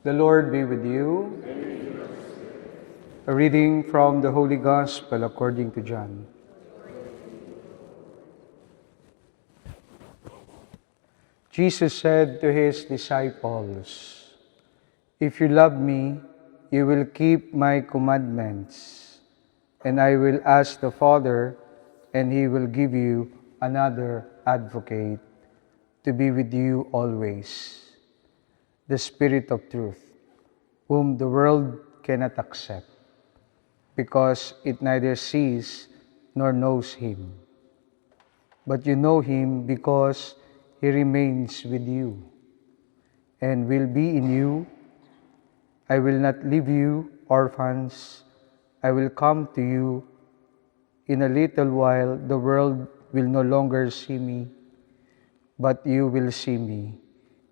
The Lord be with you. A reading from the Holy Gospel according to John. Jesus said to his disciples, "If you love me, you will keep my commandments, and I will ask the Father, and he will give you another advocate to be with you always, the Spirit of truth, whom the world cannot accept, because it neither sees nor knows him. But you know him because he remains with you and will be in you. I will not leave you orphans. I will come to you. In a little while the world will no longer see me, but you will see me,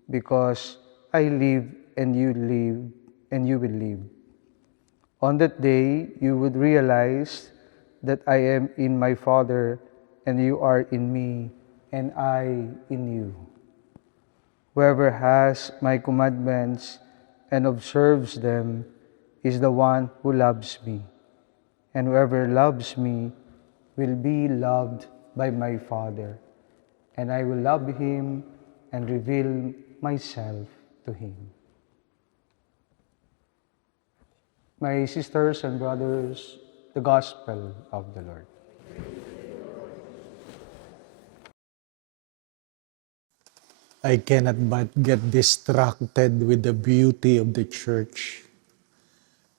because I live and you live and you will live. On that day you would realize that I am in my Father, and you are in me, and I in you. Whoever has my commandments and observes them is the one who loves me. And whoever loves me will be loved by my Father, and I will love him and reveal myself to him." My sisters and brothers, the Gospel of the Lord. I cannot but get distracted with the beauty of the church.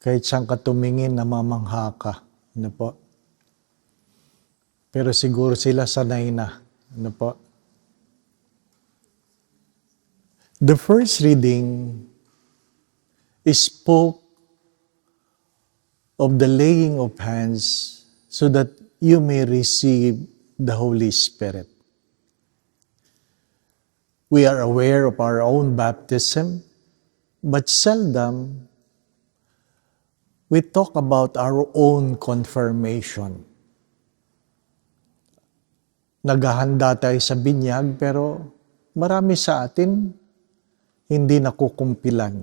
Kahit saan ka tumingin, namamangha ka. Ano po? Pero siguro sila sanay na. Ano po? The first reading spoke of the laying of hands so that you may receive the Holy Spirit. We are aware of our own baptism, but seldom we talk about our own confirmation. Naghahanda tayo sa binyag, pero marami sa atin hindi nakukumpilan.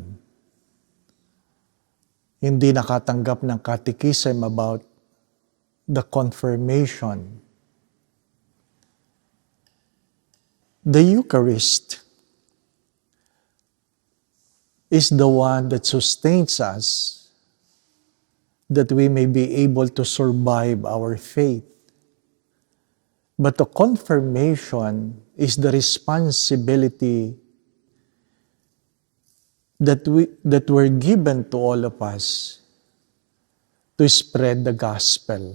Hindi nakatanggap ng catechism about the confirmation. The Eucharist is the one that sustains us, that we may be able to survive our faith. But the confirmation is the responsibility that were given to all of us to spread the gospel.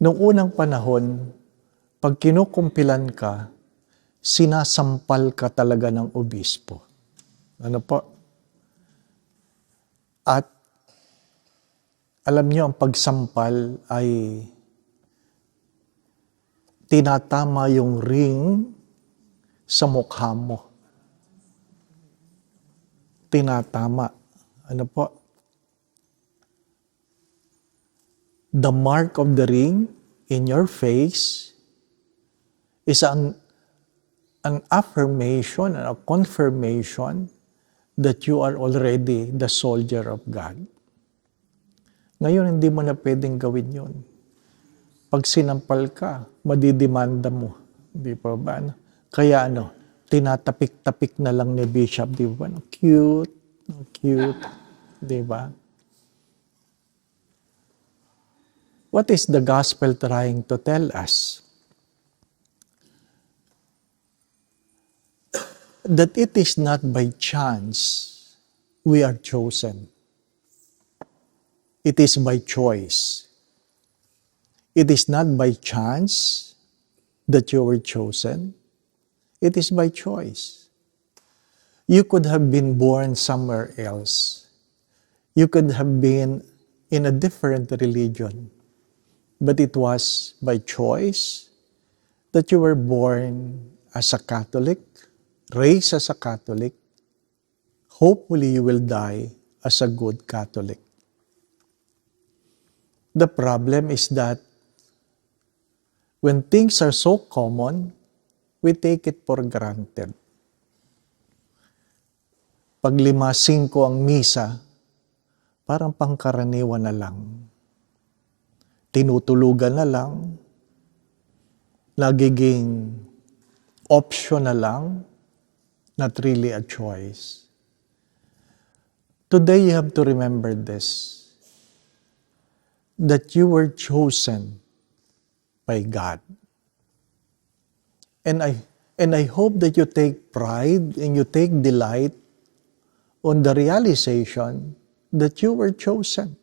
Noong unang panahon, pag kinukumpilan ka, sinasampal ka talaga ng obispo. Ano po? At alam niyo, ang pagsampal ay tinatama yung ring sa mukha mo. Tinatama. Ano po? The mark of the ring in your face is an affirmation, a confirmation that you are already the soldier of God. Ngayon, hindi mo na pwedeng gawin yun. Pag sinampal ka, madidemanda mo. Di pa ba? Kaya tinatapik-tapik na lang ni Bishop, di ba? Cute, cute, di ba? What is the gospel trying to tell us? That it is not by chance we are chosen. It is by choice. It is not by chance that you were chosen. It is by choice. You could have been born somewhere else. You could have been in a different religion. But it was by choice that you were born as a Catholic, raised as a Catholic. Hopefully you will die as a good Catholic. The problem is that when things are so common, we take it for granted. Pag 5-5 ang misa, parang pangkaraniwan na lang. Tinutulugan na lang, nagiging option na lang, not really a choice. Today you have to remember this, that you were chosen by God. And I hope that you take pride and you take delight on the realization that you were chosen.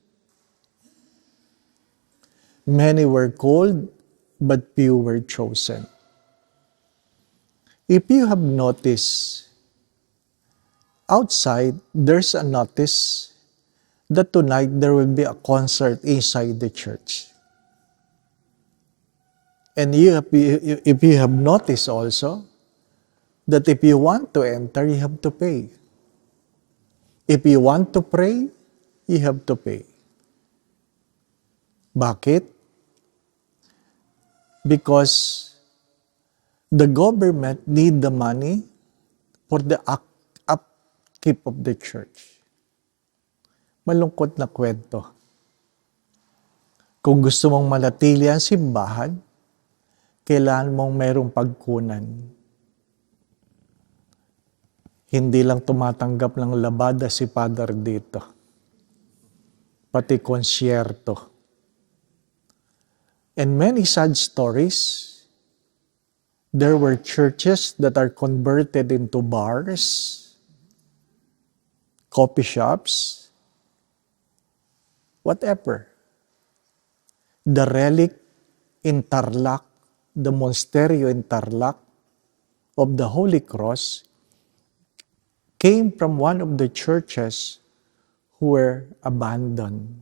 Many were called, but few were chosen. If you have noticed, outside, there's a notice that tonight there will be a concert inside the church. And if you have noticed also, that if you want to enter, you have to pay. If you want to pray, you have to pay. Bakit? Because the government need the money for the upkeep of the church. Malungkot na kwento. Kung gusto mong manatili ang simbahan, kailangan mong mayroong pagkunan. Hindi lang tumatanggap ng labada si Father dito. Pati konsyerto. And many sad stories. There were churches that are converted into bars, coffee shops, whatever. The relic in Tarlac, the Monasterio in Tarlac of the Holy Cross came from one of the churches who were abandoned.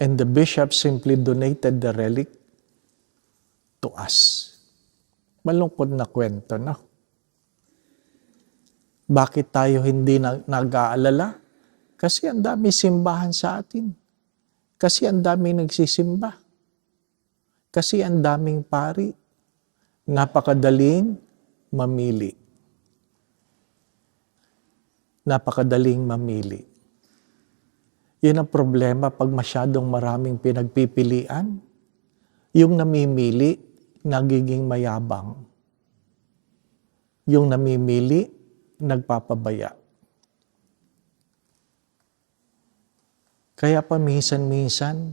And the bishop simply donated the relic to us. Malungkot na kwento, no? Bakit tayo hindi nag-aalala? Kasi ang dami simbahan sa atin. Kasi ang daming nagsisimba. Kasi ang daming pari. Napakadaling mamili. Napakadaling mamili. Yun ang problema pag masyadong maraming pinagpipilian. Yung namimili, nagiging mayabang. Yung namimili, nagpapabaya. Kaya paminsan-minsan,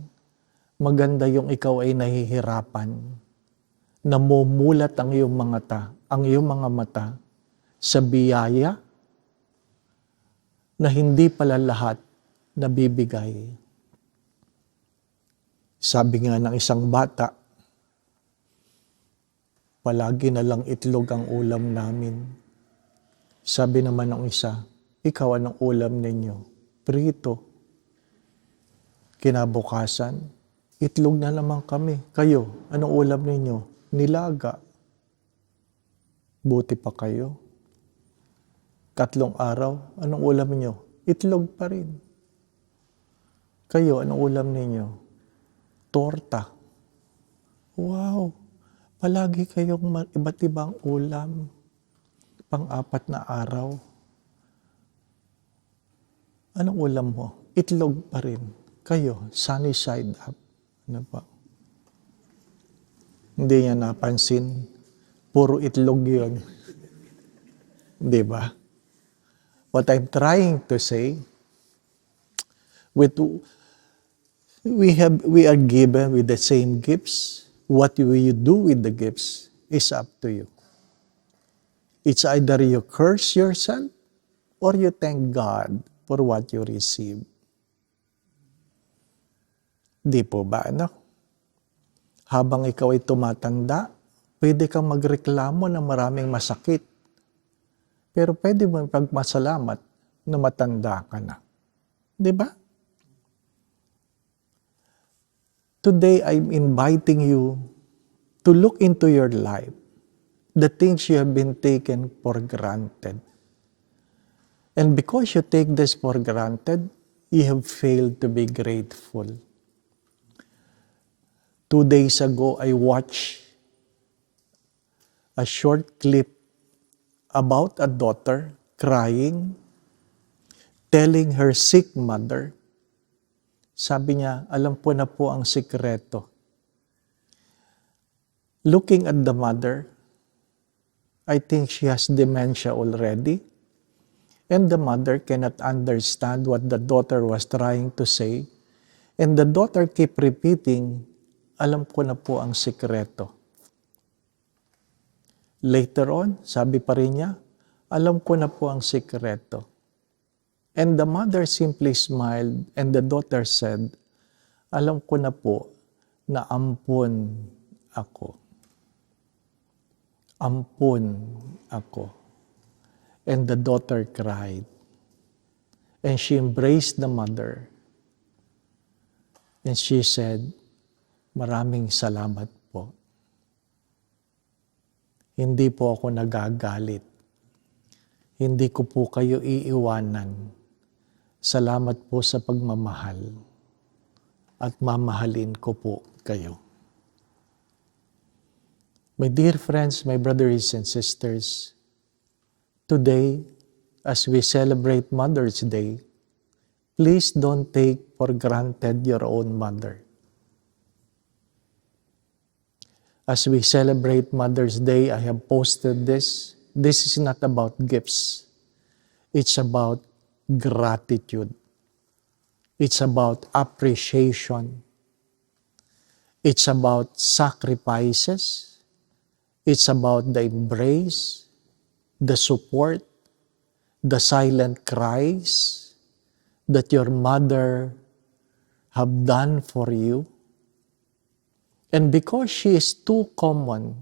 maganda yung ikaw ay nahihirapan. Namumulat ang iyong mga mata sa biyaya na hindi pala lahat nabibigay. Sabi nga ng isang bata, palagi na lang itlog ang ulam namin. Sabi naman ng isa, ikaw anong ulam ninyo? Prito. Kinabukasan, itlog na naman kami. Kayo, anong ulam ninyo? Nilaga. Buti pa kayo. 3 araw, anong ulam ninyo? Itlog pa rin. Kayo, anong ulam ninyo? Torta. Wow! Palagi kayong iba't ibang ulam. Pang-4 na araw. Anong ulam mo? Itlog pa rin. Kayo, sunny side up. Ano pa? Hindi niya napansin. Puro itlog yun. Di ba? What I'm trying to say, we are given with the same gifts. What will you do with the gifts is up to you. It's either you curse yourself or you thank God for what you receive. Di po ba, ano? Habang ikaw ay tumatanda, pwede kang magreklamo ng maraming masakit. Pero pwede mo pagmasalamat na matanda ka na. Di ba? Today, I'm inviting you to look into your life, the things you have been taken for granted. And because you take this for granted, you have failed to be grateful. 2 days ago, I watched a short clip about a daughter crying, telling her sick mother, sabi niya, alam po na po ang sikreto. Looking at the mother, I think she has dementia already, and the mother cannot understand what the daughter was trying to say, and the daughter keep repeating, alam ko na po ang sikreto. Later on, sabi pa rin niya, alam ko na po ang sikreto. And the mother simply smiled and the daughter said, alam ko na po na ampun ako. Ampun ako. And the daughter cried. And she embraced the mother. And she said, maraming salamat po. Hindi po ako nagagalit. Hindi ko po kayo iiwanan. Salamat po sa pagmamahal at mamahalin ko po kayo. My dear friends, my brothers and sisters, today, as we celebrate Mother's Day, please don't take for granted your own mother. As we celebrate Mother's Day, I have posted this. This is not about gifts. It's about gratitude. It's about appreciation. It's about sacrifices. It's about the embrace, the support, the silent cries that your mother have done for you. And because she is too common,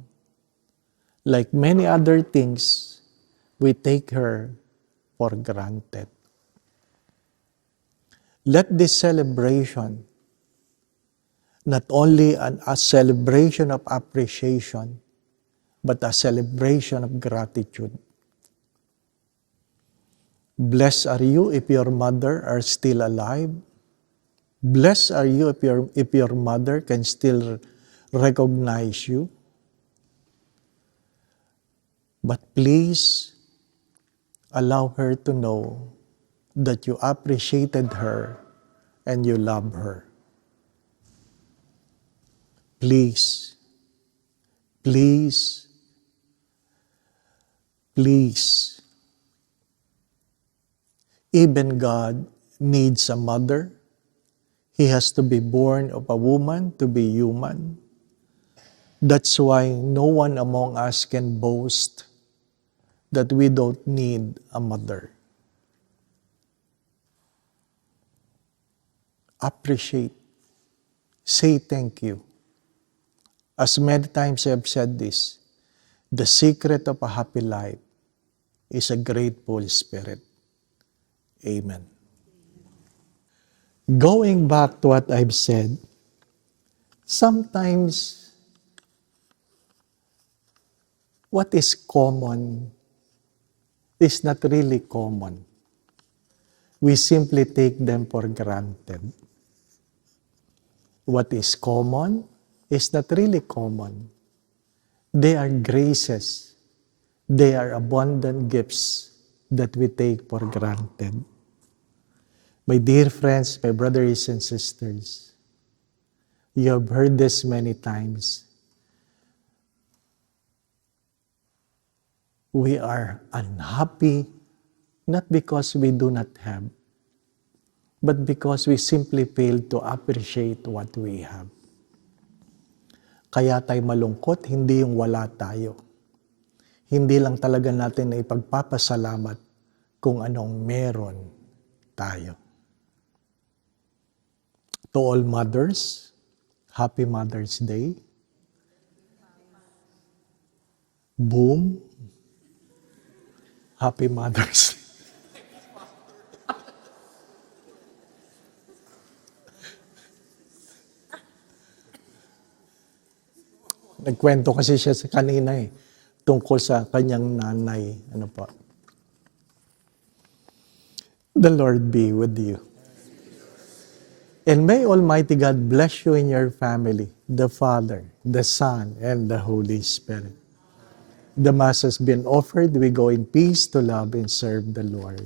like many other things, we take her for granted. Let this celebration not only a celebration of appreciation, but a celebration of gratitude. Blessed are you if your mother are still alive. Blessed are you if your mother can still recognize you. But please allow her to know that you appreciated her and you love her. Please, please, please. Even God needs a mother. He has to be born of a woman to be human. That's why no one among us can boast that we don't need a mother. Appreciate. Say thank you. As many times I have said this, the secret of a happy life is a grateful spirit. Amen. Going back to what I've said, sometimes what is common is not really common. We simply take them for granted. What is common is not really common. They are graces. They are abundant gifts that we take for granted. My dear friends, my brothers and sisters, you have heard this many times. We are unhappy not because we do not have, but because we simply fail to appreciate what we have. Kaya tayo malungkot, hindi yung wala tayo. Hindi lang talaga natin na ipagpapasalamat kung anong meron tayo. To all mothers, Happy Mother's Day. Boom. Happy Mother's Day. Nagkwento kasi siya sa kanina tungkol sa kanyang nanay. Ano po? The Lord be with you. And may Almighty God bless you and your family, the Father, the Son, and the Holy Spirit. The Mass has been offered. We go in peace to love and serve the Lord.